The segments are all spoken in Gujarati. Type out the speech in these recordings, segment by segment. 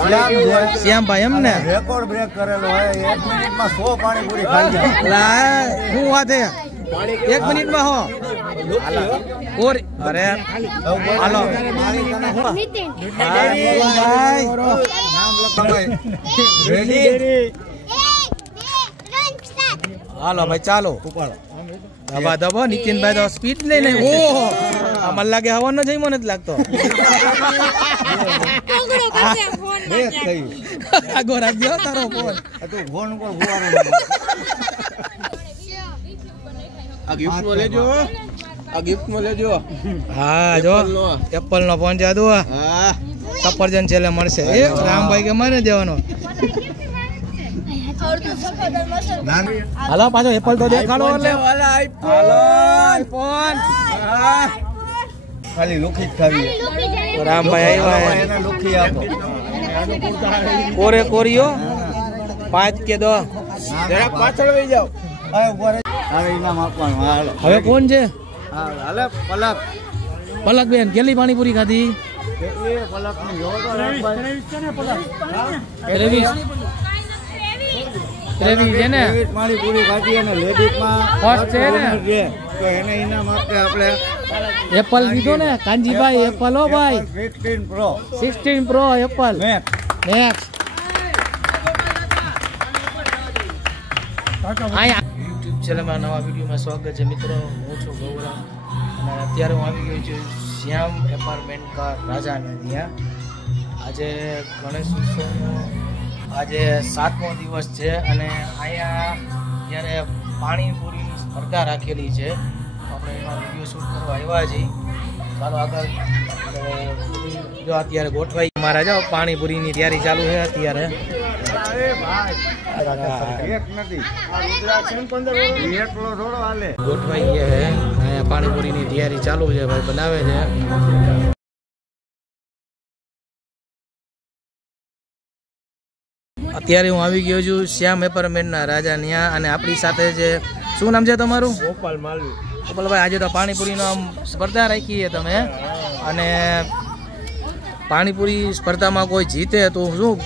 શ્યામભાઈ એમ ને રેકોર્ડ બ્રેક કરેલો હોય 1 મિનિટમાં 100 પાણીપુરી ખાઈ જાય શું વાત હે 1 મિનિટમાં હો કોરી અરે હાલો હાલો ભાઈ ચાલો દબા દબો નીતિનભાઈ તો સ્પીડ લઈને ઓહો મને લાગે હવાનો જઈ મને જ લાગતો આગો રાખજો તારો ફોન આ ગિફ્ટમાં લેજો હા જો એપલ નો ફોન જાદુ સફરજન છેલ્લે મળશે એ રામભાઈ કે મારે દેવાનો હાલો પાછો એપલ તો દેખાડો એટલે હાલો આઈફોન ખાલી લુખી જ ખાવી રામભાઈ આવ્યા એને લુખી આપો કોરે કોરિયો 5 કે 2 જરા પાછળ વઈ જાવ હવે ઇનામ આપવાનું હાલો હવે કોણ છે હાલે પલક પલક બેન કેટલી પાણીપુરી ખાધી કેટલી પલક ની જો તો રાખભાઈ 23 છે ને પાણીપુરી ખાધી અને લેડીઝ માં ફર્સ્ટ છે ને તો એને ઇનામ આપે આપણે એપલ લીધો ને કાંજીભાઈ એપલ હો ભાઈ 16 પ્રો એપલ મેક્સ યુટ્યુબ ચેનલમાં નવા વિડીયોમાં સ્વાગત છે મિત્રો હું છું ગૌરવ અને અત્યારે હું આવી ગયો છું શ્યામ એપાર્ટમેન્ટ કા રાજાને ત્યાં આજે ગણેશ ઉત્સવનો આજે 7મો દિવસ છે અને અહીંયા ત્યારે પાણીપુરીની સ્પર્ધા રાખેલી છે આપણે એનો વિડીયો શૂટ કરવા આવ્યા છીએ ચાલો આગળ જો અત્યારે ગોઠવાઈ મારા જો પાણીપુરીની તૈયારી ચાલુ છે અત્યારે ગોઠવાઈ ગયા છે અહીંયા પાણીપુરીની તૈયારી ચાલુ છે ભાઈ બનાવે છે અત્યારે હું આવી ગયો છું શ્યામ એપાર્ટમેન્ટના રાજા ત્યાં અને આપણી સાથે છે શું નામ છે તમારું ગોપાલ માલવી ગોપાલભાઈ આજે તો પાણીપુરીનો આમ સ્પર્ધા રાખી છે તમે અને પાણીપુરી સ્પર્ધામાં કોઈ જીતે તો શું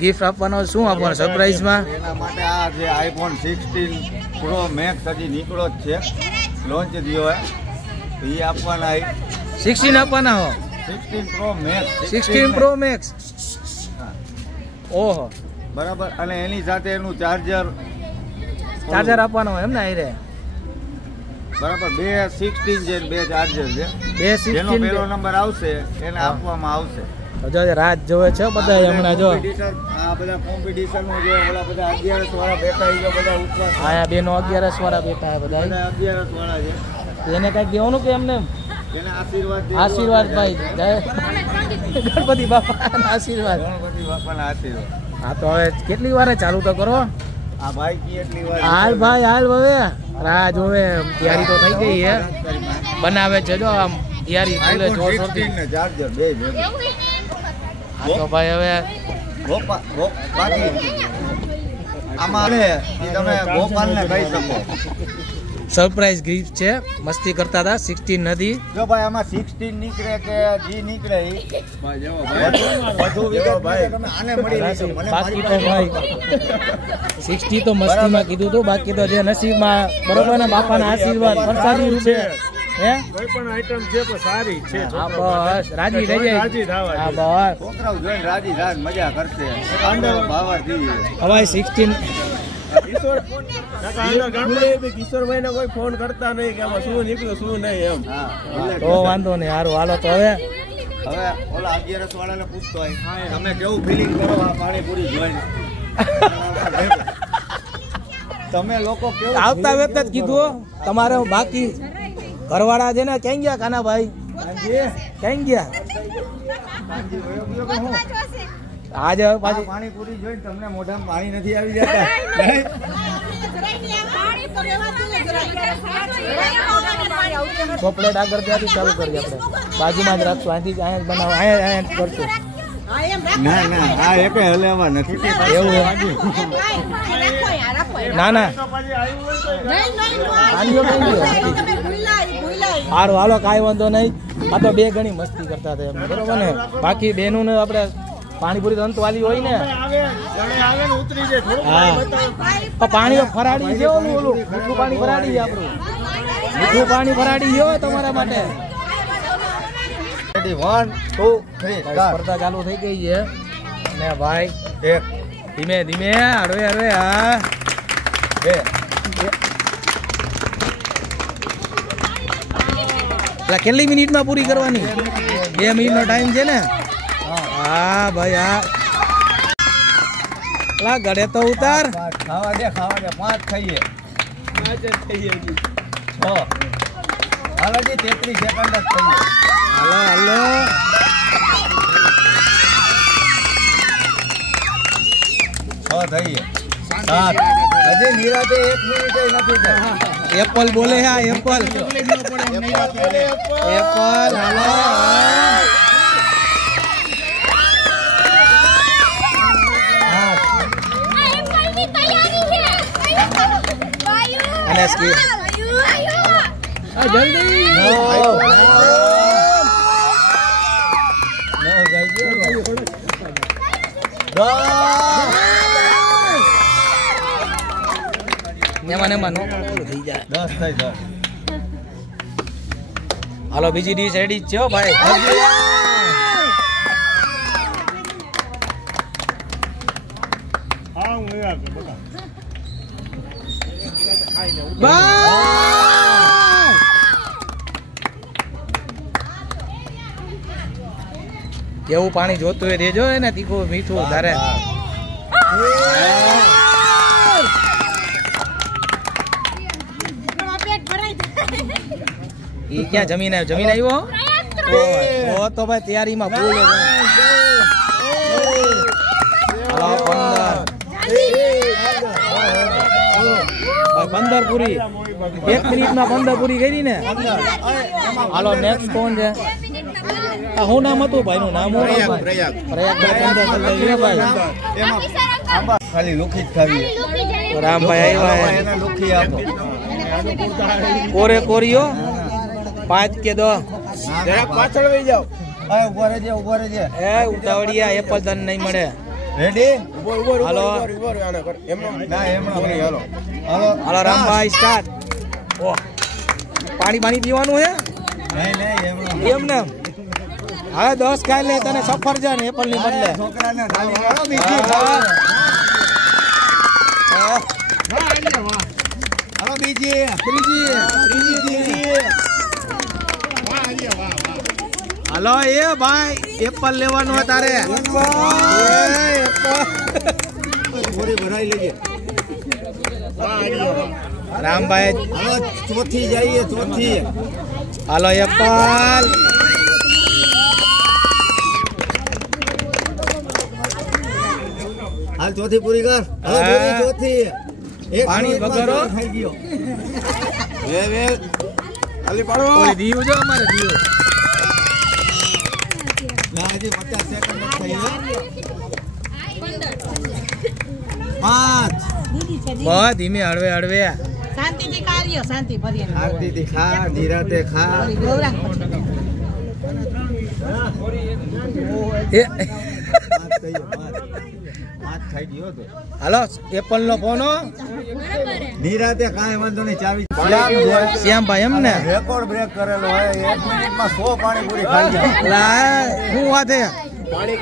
ગિફ્ટ આપવાનો શું આપવાનું સરપ્રાઈઝમાં એના માટે આ જે આઈફોન 16 પ્રો મેક્સ હજી નીકળો જ છે લોન્ચ થયો હે એ આપવાના 16 આપવાના હો 16 પ્રો મેક્સ 16 પ્રો મેક્સ ઓહો બરાબર અને એની સાથે એનું ચાર્જર આપવાનો હોય એમ ને આઈ રે બરાબર 2 16 છે 2 ચાર્જર છે 2 16 જેનો પહેલો નંબર આવશે એને આપવામાં આવશે જો રાત જોવે છે બધા હમણાં જો આ બધા કોમ્પિટિશન નો જે ઓલા બધા 11 વાળા બેઠા છે બધા ઉપવાસ આયા બેનો 11 વાળા બેઠા બધા 11 વાળા છે એને કઈક દેવાનું કે એમને એને આશીર્વાદ ભાઈ જય ગણપતિ બાપાના આશીર્વાદ હા તો હવે કેટલી વાર ચાલુ તો કરો આ ભાઈ કેટલી વાર હાલ ભાઈ હાલ હવે રાહ જોવે તૈયારી તો થઈ ગઈ છે બનાવે છે જો આમ તૈયારી ફૂલે જોરશોરથી ચાર્જર બે હા તો ભાઈ હવે આમાં તમે ગોપાલને કહી શકો સરપ્રાઈઝ ગિફ્ટ છે મસ્તી કરતા હતા 16 નથી જો ભાઈ આમાં 16 નીકળે કે જી નીકળે બધું વિગત ભાઈ તમે આને મળી લેજો મને બાકી તો ભાઈ 60 તો મસ્તીમાં કીધું તો બાકી તો જે નસીબમાં બરોબર ને બાપાના આશીર્વાદ પ્રસાદી રૂપે હે કોઈ પણ આઈટમ છે તો સારી છે હા બસ રાજી થઈ જાય હા બસ છોકરાઓ જોઈને રાજી થાય મજા કરશે અંદર ભાવર થી હવે 16 કિશોરભાઈ ને કોઈ ફોન કરતા નહીં કે આમાં શું નીકળ્યું શું નહીં એમ તો વાંધો નહીં સારું હાલો તો હવે ઓલા 11 વાળાને પૂછતો હોય તમે કેવું ફીલિંગ કરો આ પાણીપુરી જોઈને તમે લોકો કેવું આવતા વેત જ કીધું તમારે બાકી ઘરવાળા છે ને ક્યાં ગયા કાનાભાઈ ક્યાં ગયા આજે પાછી પાણીપુરી જોઈને તમને મોઢામાં પાણી નથી આવી જતા ચોકલેટ આગળ ત્યાંથી ચાલુ કરીએ આપણે બાજુમાં જ રાખશું અહીંથી અહીંયા જ બનાવો અહીંયા જ કરશું ના ના આ એકે હલેવા નથી એવું ના ના સારું હાલો કાંઈ વાંધો નહીં આ તો બે ઘણી મસ્તી કરતા હતા એમને બરોબર ને બાકી બેનું ને આપણે પાણીપુરી તો અંતવાલી હોય ને આવે ને ઉતરી જાય થોડું હા પાણી ફરાડી છે ઓલું મીઠું પાણી ફરાડી છે આપણું મીઠું પાણી ફરાડી ગયો તમારા માટે રેડી 1 2 3 સ્પર્ધા ચાલુ થઈ ગઈ છે ને ભાઈ એક ધીમે ધીમે હળવે હળવે હા બે કેટલી મિનિટમાં પૂરી કરવાની 2 મિનિટનો ટાઈમ છે ને હા ભાઈ હા ગળે તો ઉતાર ખાવા દે 5 ખાઈએ 5 જ ખાઈએ 6 હાલો જી 33 સેકન્ડ જ ખાઈએ હાલો થઈએ 7 હજી નિરાતે 1 મિનિટ નથી થાય એપલ બોલે હા એપલ હાલો અને સ્કી જલ્દી એમાં નો થઈ જાય 10 થઈ જાય હાલો બીજી ડીશ રેડી જ છે ભાઈ કેવું પાણી જોતું હોય દેજો ને તીખું મીઠું તારે ઈ ક્યાં જમીન આવ્યો તો ભાઈ તૈયારીમાં ફૂલ હાલો 15 પૂરી 1 મિનિટમાં 15 પૂરી કરી ને હાલો નેક્સ્ટ કોણ છે શું નામ હતું ભાઈ નું નામ ખાલી લુખી જ ખાવી રામભાઈ આવ્યા લુખી આપો કોરે કોરિયો 5 કે 2 જરા પાછળ વઈ જાવ ઉભો રહેજે એ ઉતાવળિયા એપલ તને નહીં મળે રેડી હાલો ના એમનો હાલો રામભાઈ સ્ટાર્ટ ઓહ પાણી પીવાનું હે નહીં એમ ને હવે 10 ખાઈ લે તને સફરજન એપલ ની બદલે છોકરાને ખાલી હાલો બીજી ત્રીજી હાલો એ ભાઈ એપલ લેવાનું હોય તારે થોડી ભરાઈ લેજે રામભાઈ ચોથી જઈએ ચોથી હાલો એપલ હાલ ચોથી પૂરી કર ચોથી પાણી વગરો થઈ ગયો ખાલી પાડો દીવ જો અમારે દીવ ના હજી 50 સેકન્ડ થઈ 5 બસ ધીમે હળવે શાંતિથી કાર્યો શાંતિ ભરી શાંતિથી ખા ધીરાતે ખા હાલો એપલ નો ફોન ધીરાતે કાંઈ વાંધો નહીં ચાવી શ્યામભાઈ એમ ને રેકોર્ડ બ્રેક કરેલો હોય 1 મિનિટમાં 100 પાણીપુરી ખાઈ જાય શું વાત હે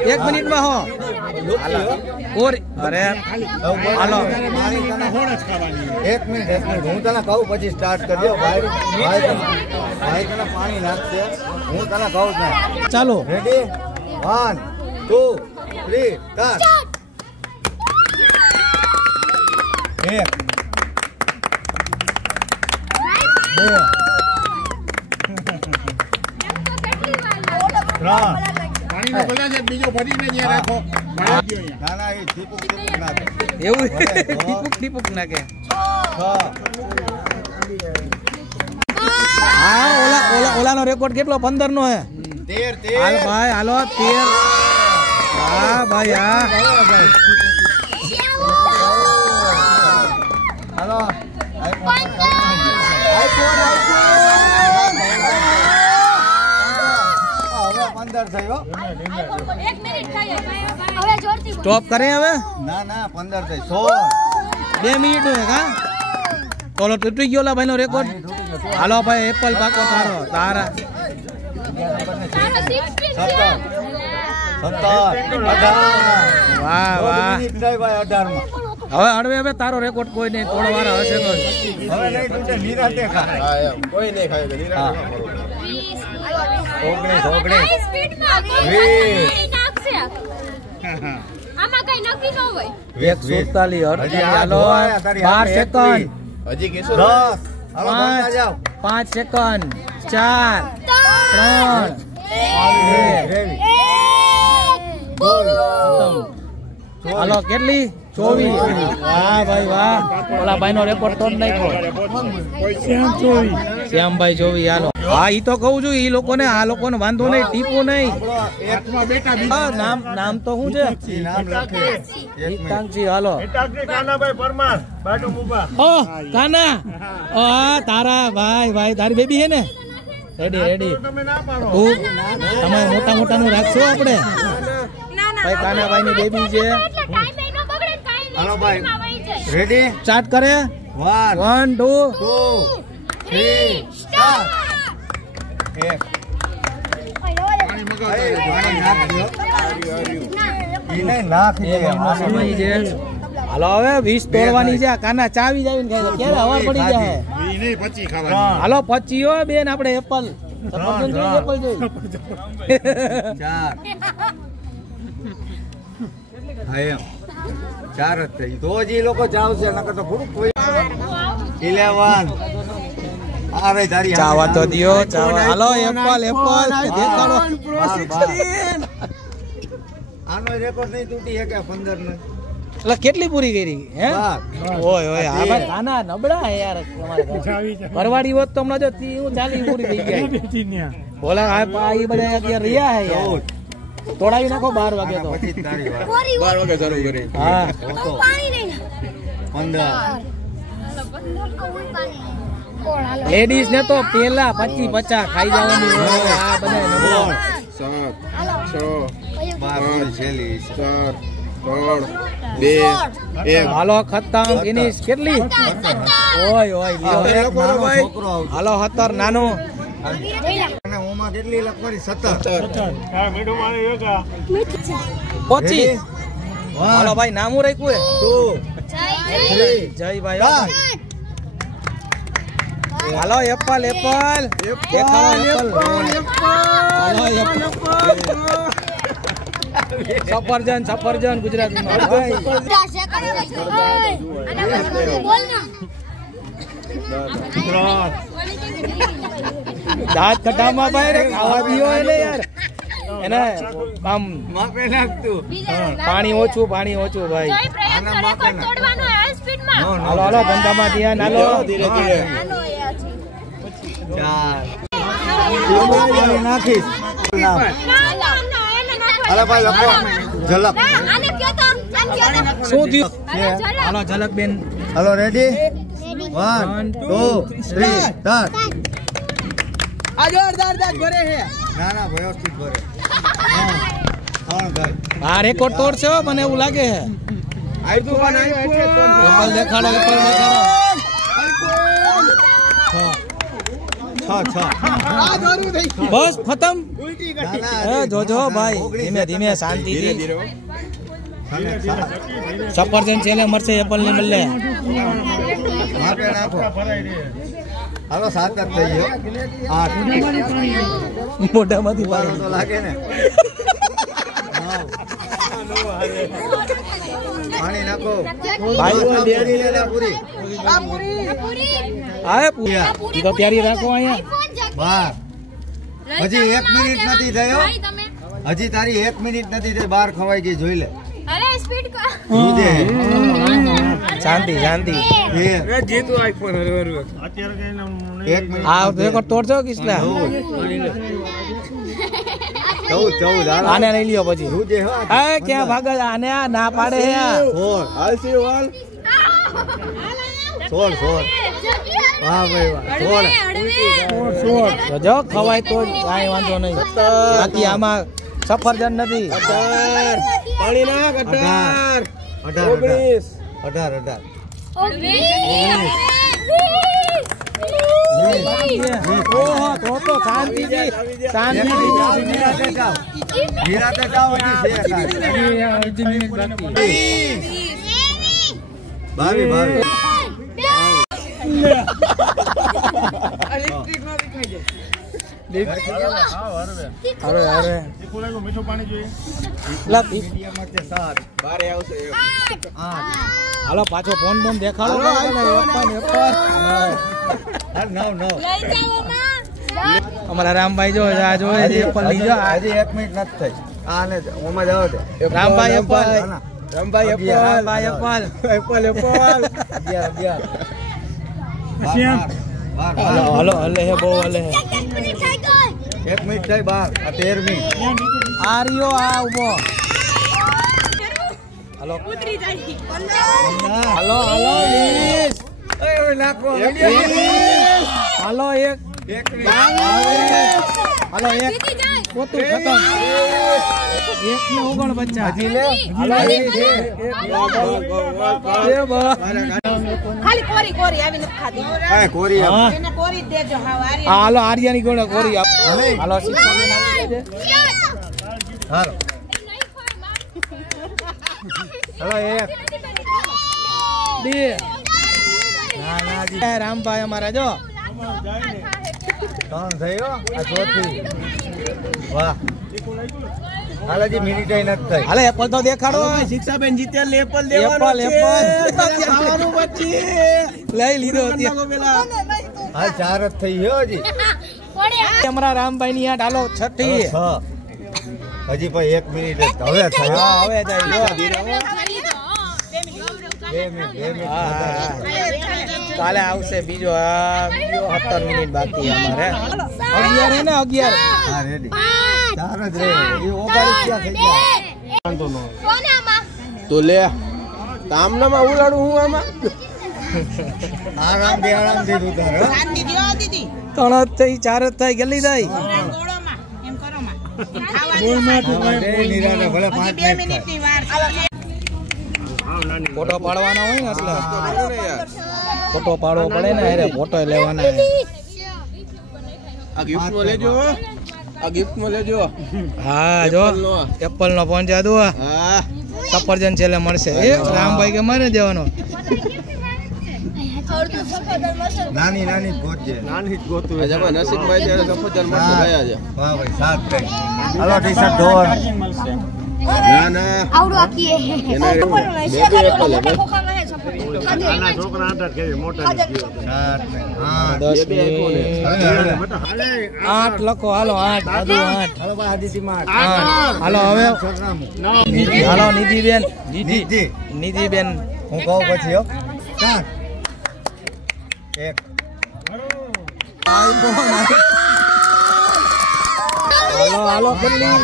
1 મિનિટમાં હો કોરી અરે હાલો 1 મિનિટ હું તને કહું પછી સ્ટાર્ટ કરજો ભાઈ તને પાણી નાખશે હું તને કહું ને ચાલો રેડી 1 2 3 સ્ટાર્ટ 1 2 3 બીજો ભરીને જ્યાં રાખો ના એ ટીપુક નાખે એવું ટીપુક નાખે હા ઓલાનો રેકોર્ડ કેટલો 15 નો હે 13 હાલ ભાઈ હાલો 13 હા ભાઈ હા હાલો હવે 15 થયો 1 મિનિટ થાય સ્ટોપ કરે હવે ના ના 15 થઈ 16 2 મિનિટ હોય કા બોલો તૂટી ગયો ભાઈ નો રેકોર્ડ હાલો ભાઈ એપલ પાકો તારા 17 18 હવે હળવે હવે તારો રેકોર્ડ કોઈ નહીં થોડો વાર હશે તો હવે નહીં તૂટે નિરાતે ખા કોઈ નહીં ખાય 5 સેકન્ડ 4 3 હાલો કેટલી 24 વાહ ભાઈ વાહ ઓલા ભાઈ નો રેકોર્ડ તોડ નાખ્યો શ્યામભાઈ 24 હાલો હા ઈ તો કહું છું ઈ લોકોને આ લોકોને વાંધો નહીં ટીપું નહીં નામ તો શું છે હિતાંશી હાલો કાના તારા ભાઈ તારી બેબી હે ને રેડી તું તમે મોટા નું રાખશો આપણે ભાઈ કાનાભાઈ ની બેબી છે હાલો ભાઈ રેડી સ્ટાર્ટ કરે 1 2 3 સ્ટાર્ટ હાલો હવે 20 તોડવાની છે કાના ચાવી જાવીને ખાય ક્યારે હવા પડી જાય હાલો 25 હો બેન આપણે એપલ સફરજન જોઈ એપલ જોઈ 4 જ થઈ તો જ ઈ લોકો ચાવશે નકર તો પૂરું કોઈ 11 અરે તારી ચાવા તો દિયો ચાવા હાલો એપલ દેખાડો આનો રેકોર્ડ નહીં તૂટી શકે 15 નો એટલે કેટલી પૂરી કરી હે ઓય આ ભાઈ કાના નબળા હે યાર તમારે પરવાડી હોત તો હમણાં જો 40 પૂરી થઈ ગયા બોલા આ ઈ બધા અત્યારે રહ્યા હે યાર તોડાવી નાખો 12 વાગે તો 12 વાગે શરૂ કરી હા 15 લેડીઝ ને તો પેલા 25 50 ખાઈ જવાની હોય આ બધા નબળા 7 6 હાલો ખતમ ફિનિશ કેટલી ઓય હાલો 17 નાનો અને ઓમાં કેટલી લખવાની 17 હા મેડમ મારે યોગા પહોંચી હાલો ભાઈ નામું રાખ્યું હે 2 જય ભાઈ હાલો એપલ દેખાડો હાલો સફરજન ગુજરાતીમાં ભાઈ દાંત કટામાં ભાઈ રે ખાવા દીયો એને યાર એને આમ માપે નાખતું પાણી ઓછું ભાઈ હાલો ધંધામાં ધ્યાન હાલો ધીરે ધીરે 4 નાખી હાલો ભાઈ લખો ઝલક શું થયું હાલો ઝલક બેન હાલો રેડી 1 2 3 સ્ટાર્ટ આ જોરદાર ભરે છે ના વ્યવસ્થિત ભરે આ રેકોર્ડ તોડશે મને એવું લાગે છે એપલ દેખાડો બસ ખતમ જોજો ભાઈ ધીમે ધીમે શાંતિથી સફરજન છેલ્લે મળશે એપલ ને મળે હાલો 7 જ થઈ ગયો 8 મોઢામાંથી તો લાગે ને પાણી નાખો ભાઈ ડેરી લેના પૂરી આ પૂરી તો તૈયારી રાખો અહીંયા હજી 1 મિનિટ નથી થયો હજી તારી 1 મિનિટ નથી થઈ બહાર ખવાઈ ગઈ જોઈ લે અરે સ્પીડ શાંતિ જીતું આઈફોન અત્યારે આ રેકોર્ડ તોડજો કિસલા 14 આને લઈ લ્યો પછી રૂજે હો એ ક્યાં ભાગે આને આ ના પાડે હે આલસી વાલ 16 વાહ ભાઈ વાહ 16 જો ખવાય તો કાંઈ વાંધો નહીં બાકી આમાં સફરજન નથી. 18. ઓહો તો શાંતિથી નિરાતે જાઓ હજી છે બાવી મીઠું પાણી જોઈએ. હાલો પાછો ફોન દેખાડો. અમારા રામભાઈ જો આ જોવે છે એપલ લઈ જો. હજી 1 મિનિટ નથી થઈ. આને ઓમાં જાવ દે. રામભાઈ એપલ. હલો હલે હે બહુ હલે હે. 1 મિનિટ થઈ 12 આ 13મી. આ રહ્યો આ ઉભો. હલો હલો હલો એક હલો એક પોતું ખતમ. એક ને 49 બચ્ચા. ખાલી કોરી કોરી આવી નથી ખાધી. કોરી એને કોરી જ દેજો. હા વારી. હાલો આર્યાની ગોળે કોરી આપ. હાલો શિક્ષા બેન આપી દેજે. હાલો એક બે રામભાઈ અમારા જો 3 થયો. આ ચોથી. વાહ હાલાજી મિનિટ નથી થઈ. હાલે એપલ તો દેખાડો. શિક્ષાબેન જીત્યા એપલ ખાવાનું પછી લઈ લીધો હાલ 4 જ થઈ ગયો હજી. અમારા રામભાઈ ની યાદ હાલો 6 હજી પણ 1 મિનિટ જ હવે થઈ. હા હવે જાય. 2 મિનિટ. કાલે આવશે બીજો 17 મિનિટ બાકી અમારે. 11 હે ને 11. હા રેડી. 4 જ રહે. એ ઓગાળી ક્યાં થઈ ગયા. તો લે તામનામાં ઉલાડું હું આમાં. આરામથી ઉતાર. શાંતિ દ્યો દીદી. 3 જ થઈ 4 જ થઈ ગલી થઈ. ગોળોમાં એમ કરો માં. ખાવા દે. ભલે 5 2 મિનિટની વાર છે. ફોટો પાડવાનો હોય ને એટલે ફોટો પાડવો પડે ને. અરે ફોટો લેવાના. આ ગિફ્ટમાં લેજો. હા જો એપલ નો પહોંચા દો. હા સફરજન છેલ્લે મળશે. એ રામભાઈ કે મારે જવાનો. નાની જ ગોતજે. નસીબમાં છે સફરજન મળશે ગયા છે. વાહ ભાઈ 7 થઈ. હાલો ટી-શર્ટ ધોવાનું. ના આવડો આપીએ એના બે એપલ હે નાના છોકરા 8 કે મોટા ને 10 8 લખો. હાલો 8 બધું 8. હાલો બા આદિતિમાં હાલો હવે હાલો નિધિબેન. નિધિબેન હું કહું પછી હો. 4 1 હાલો કેટલી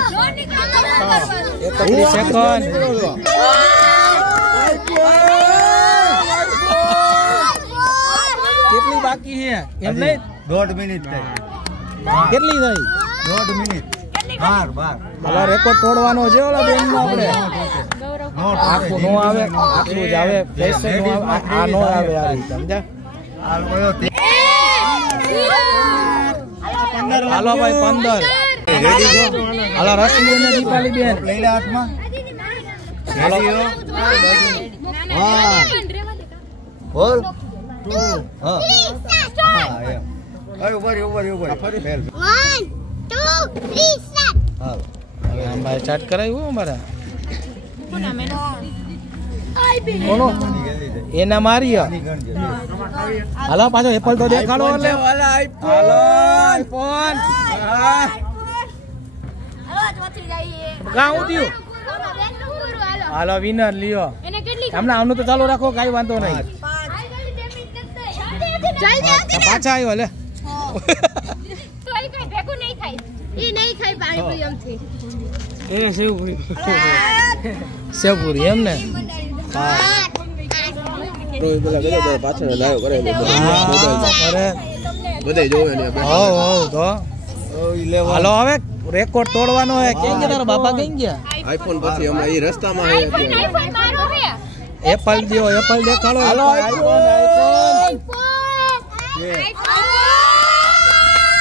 31 સેકન્ડ. કેટલી બાકી છે એમ નહીં. 1.5 મિનિટ થઈ. કેટલી થઈ 1.5 મિનિટ. 12 હાલો રેકોર્ડ તોડવાનો છે ઓલા બેન નો આપણે. આખું નો આવે આટલું જ આવે. ફેશન નો આવે આ નો આવે. આ રીતે સમજા. હાલો ભાઈ 15. હાલો રશ્મિ અને દીપાલી બેન લઈ લે હાથમાં. હાલો બોલ 2 હા એમ. અરે ઉભર ફરી ફેલ. 1 2 3 સ્ટાર્ટ હા ભાઈ ચાટ કરાવ્યું અમારા કોનો એના મારી. હાલો પાછો એપલ તો દેખાડો. એટલે હાલો આઈફોન. હાલો ચોથી જઈએ ગાઉં થયું. હાલો વિનર લ્યો. એને કેટલી હમણાં આમનું તો ચાલુ રાખો કઈ વાંધો નહીં. પાછા આવ્યો લે. તોય કઈ ભેગું નહીં થાય. ઈ નહીં થાય પાણી પી એમથી. એ સેવપુરી એમ ને. હા પાછળ લાયો કરે અરે બધે જોવે ને. હો તો હાલો હવે રેકોર્ડ તોડવાનો હે. કેમ ગયા તારા બાપા કેમ ગયા? આઈફોન પછી હમણાં એ રસ્તામાં હે અત્યારે. આઈફોન મારો હે. એપલ દયો, એપલ દેખાડો. હાલો આઈફોન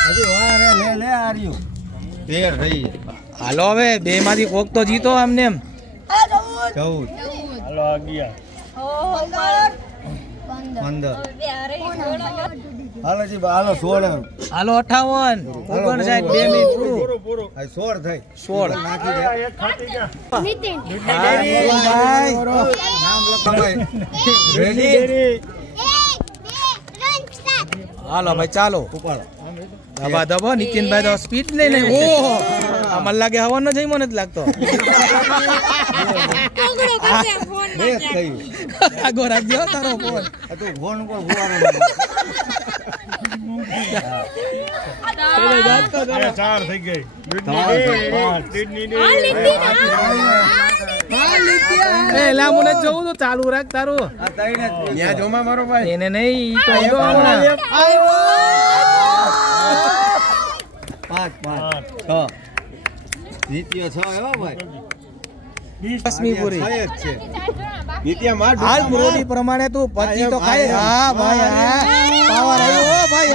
હજી વાર હે, લે આર્યું 13 થઈ જાય. હાલો હવે બે માંથી કોક તો જીતો આમને એમ. 14 15 હાલો જી હાલો 16 હાલો 58 59 2 મિનિટ પૂરું. આ 16 થઈ 16 નાખી દે. નીતિન ભાઈ નામ લખો ભાઈ. રેડી હાલો ભાઈ ચાલો. ઉપાડો. દબા દબો. નીતિનભાઈ તો સ્પીડ નહીં નહીં. ઓહો આ મને લાગે હવાનો જઈ મને જ લાગતો. ટુકડો કરશે ફોન બે જ થયું. આગો રાખજો તારો ફોન. આ તું ફોન ઉપર ફુવારો એ લાંબુ ને જોવું તો ચાલુ રાખ તારું. ત્યાં જોમાં મારો ભાઈ. એને નહીં ઈ તો આવ્યો હમણાં. 5 6 જીત્યો 6 એવા ભાઈ. 10મી પૂરી. થાય જ છે. નિત્યા માર હાલ મુરલી પ્રમાણે તું પછી તો ખાય. હા ભાઈ હા પાવર આવ્યો હો ભાઈ.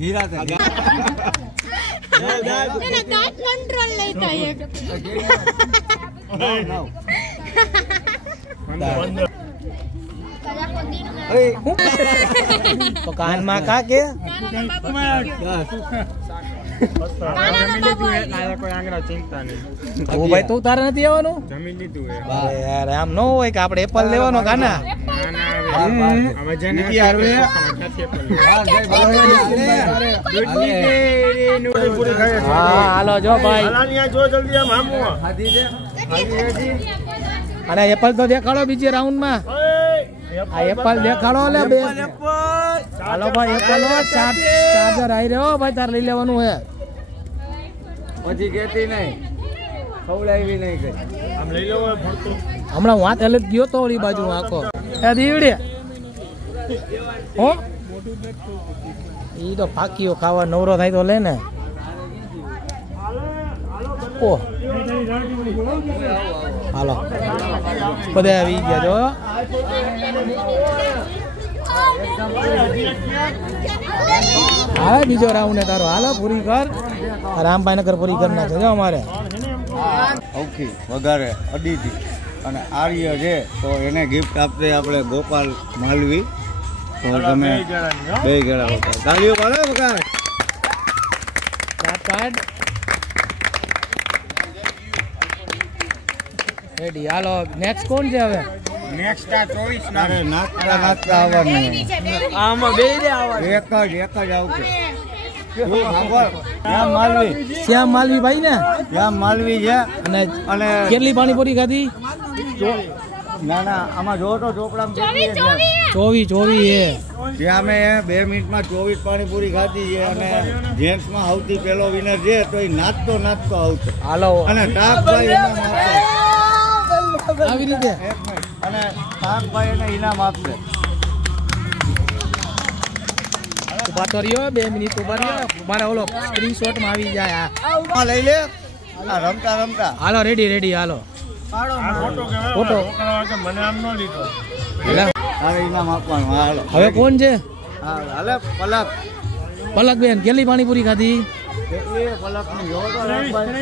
નિરાતે એને દાંત કંટ્રોલ લઈ થાય એક. તો કાનમાં કા કે ઓ ભાઈ તું તારે નથી આવવાનું. અરે યાર આમ ન હોય કે આપણે એપલ લેવાનો કાના. હા હાલો જો ભાઈ. અને એપલ તો દેખાડો બીજી રાઉન્ડ માં. આ એપલ દેખાડો લે બે. હાલો ભાઈ એપલ ચાર્જર આવી રહ્યો ભાઈ તારે લઈ લેવાનું હે. પછી કેતી નહીં ખવડાવી નહીં કઈ. હમણાં વાત એટલે જ ગયો તો ઓલી બાજુ આખો એ દીવડે હો. ઈ તો ફાકીઓ ખાવા નવરો થાય તો લે ને. ઓહ હાલો બધા આવી ગયા જો. હા બીજો રાઉન્ડ ને તારો. હાલો પૂરી કર. રામભાઈ નગર પૂરી કરી નાખે જો અમારે. સૌથી વધારે અદિતિ અને આર્ય છે તો એને ગિફ્ટ આપશે આપણે ગોપાલ માલવી. તો તમે બે ગળા હોતા તાળીઓ પાડો બકા. Card ready. હાલો નેક્સ્ટ કોણ છે હવે? અરે નાચતા નાચતા આવવાનું આમાં બે રે આવવાનું. એક જ આવશે. શ્યામ માલવી. શ્યામ માલવી ભાઈ ને. શ્યામ માલવી છે અને અને કેટલી પાણીપુરી ખાધી? ના ના આમાં જો તો ચોપડામાં 24 હે. ત્યાં અમે 2 મિનિટમાં 24 પાણીપુરી ખાધી છે અને જેન્ટ્સમાં સૌથી પહેલો વિનર છે તો એ નાચતો આવતો. હાલો અને ટાકભાઈ ઇનામ આપશે. આવી રીતે એક મિનિટ. અને ટાકભાઈ એને ઇનામ આપશે. ઉભા તો રહ્યો 2 મિનિટ ઉભા રહ્યો. મારા ઓલો સ્ક્રીનશોટ માં આવી જાય. આ લઈ લે. આ રમતા હાલો રેડી હાલો ફોટો. હવે ઇનામ આપવાનું. હાલો હવે કોણ છે? હાલે પલક. પલક બેન કેટલી પાણીપુરી ખાધી? કેટલી પલકની જો તો રાખભાઈ.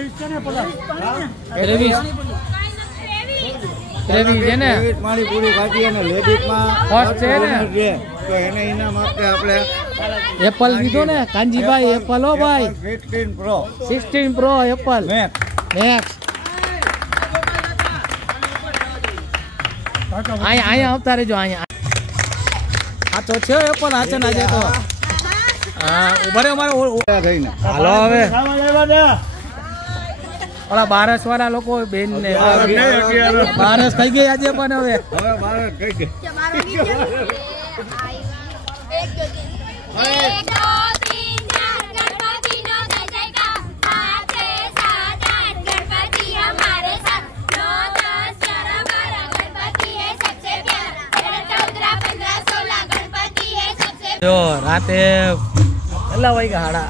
23 છે ને. પાણીપુરી ખાધી અને લેડીઝમાં ફર્સ્ટ છે ને. તો એને ઇનામ આપે આપણે એપલ લીધો ને કાનજીભાઈ. એપલ હો ભાઈ 16 પ્રો 16 પ્રો એપલ મેક્સ. અહીંયા આવતા રહેજો. અહીંયા આ તો છે એપલ આચે ના છે તો. હા ઉભા રહ્યો મારો. થઈને હાલો હવે ઓલા બારસ વાળા લોકો બેન ને બારસ થઈ ગઈ આજે પણ હવે બાર કઈ ગઈ. જો રાતે કેટલા વાગ્યા?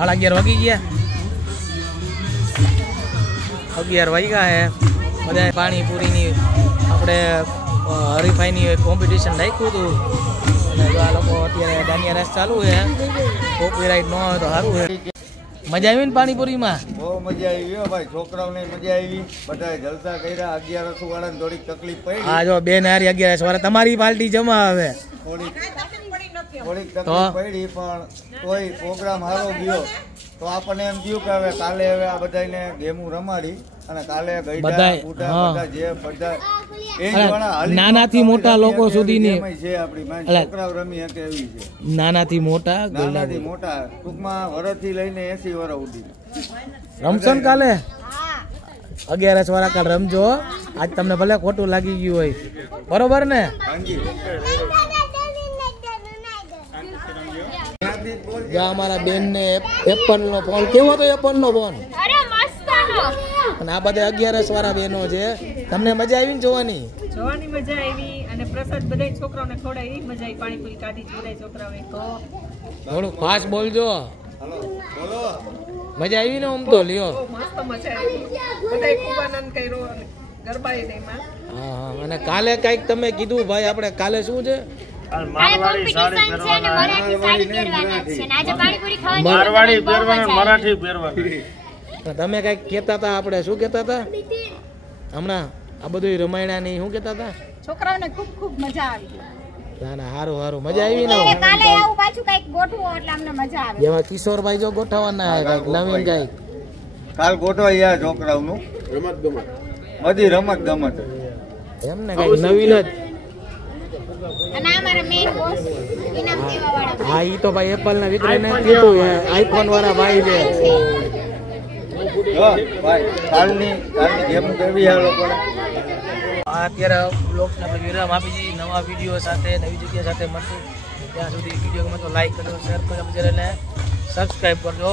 11:30 વાગી ગયા. 11 વાગ્યા હે. બધા પાણીપુરીની આપણે હરીફાઈની કોમ્પિટિશન રાખ્યું હતું અને જો આ લોકો અત્યારે દાંડિયા રાસ ચાલુ છે. કોપીરાઈટ ન હોય તો સારું છે. મજા આવી ને પાણીપુરીમાં? બહુ મજા આવી હો ભાઈ, છોકરાઓને મજા આવી, બધાએ જલસા કર્યા. 11 વાળાને થોડીક તકલીફ પડી. હા જો બેન હારી 11 વાળા તમારી પાર્ટી જમા આવે. થોડીક તકલીફ પડી પણ તોય પ્રોગ્રામ સારો ગયો. તો આપણને એમ થયું કે હવે કાલે આ બધાને ગેમું રમાડી અને કાલે ગઈડા બુઢા બધા જે બધા નાનાથી મોટા લોકો સુધીની છે આપણી છોકરાઓ રમી શકે એવી છે. નાનાથી મોટા ટૂંકમાં વરસથી લઈને 80 વર્ષ સુધી રમશો ને કાલે. 11 વાળા કાલ રમજો. આજ તમને ભલે ખોટું લાગી ગયું હોય, બરોબર ને? અમારા બેન ને એપલ નો ફોન કેવો હતો? એપલ નો ફોન અને આ બધા 11 વાળા બહેનો છે. તમને મજા આવી ને જોવાની મજા આવી અને પ્રસાદ બધા છોકરાઓને ખવડાવી મજા આવી. પાણીપુરી કાઢી બધા છોકરાઓએ તો થોડું ફાસ્ટ બોલજો. મજા આવી ને? આમ તો લ્યો મસ્ત મજા આવી. બધા ખૂબ આનંદ કર્યો અને ગરબાએ દેમાં. હા અને કાલે કઈક તમે કીધું ભાઈ, આપણે કાલે શું છે? મારવાડી મરાઠી પહેરવાની. તમે કઈક કેતા હતા, આપણે શું કેતા હતા હમણાં? આ બધું રમાયણા નહીં, શું કેતા હતા? છોકરાઓને ખૂબ ખૂબ મજા આવી. ના ના સારું સારું, મજા આવી ને? કાલે આવું પાછું કઈક ગોઠવો એટલે અમને મજા આવે. એમાં કિશોરભાઈ જો ગોઠવવાના કઈક નવીન કઈક કાલ ગોઠવાઈ છોકરાઓનું રમત ગમત બધી રમત ગમત એમ ને કઈક નવીન જ. અને અમારા મેઈન બોસ ઇનામ દેવા વાળા હા ઈ તો ભાઈ એપલ ના વિક્રયને કીધું આઈફોન વાળા ભાઈ છે. કાલની ગેમ કેવી છે લોકોને? અત્યારે બ્લોગને આપણે વિરામ આપી દઈએ. નવા વિડીયો સાથે નવી જગ્યા સાથે મળશું. ત્યાં સુધી વિડીયો ગમે તો લાઈક કરજો, શેર કરજો, ચેનલને સબસ્ક્રાઈબ કરજો.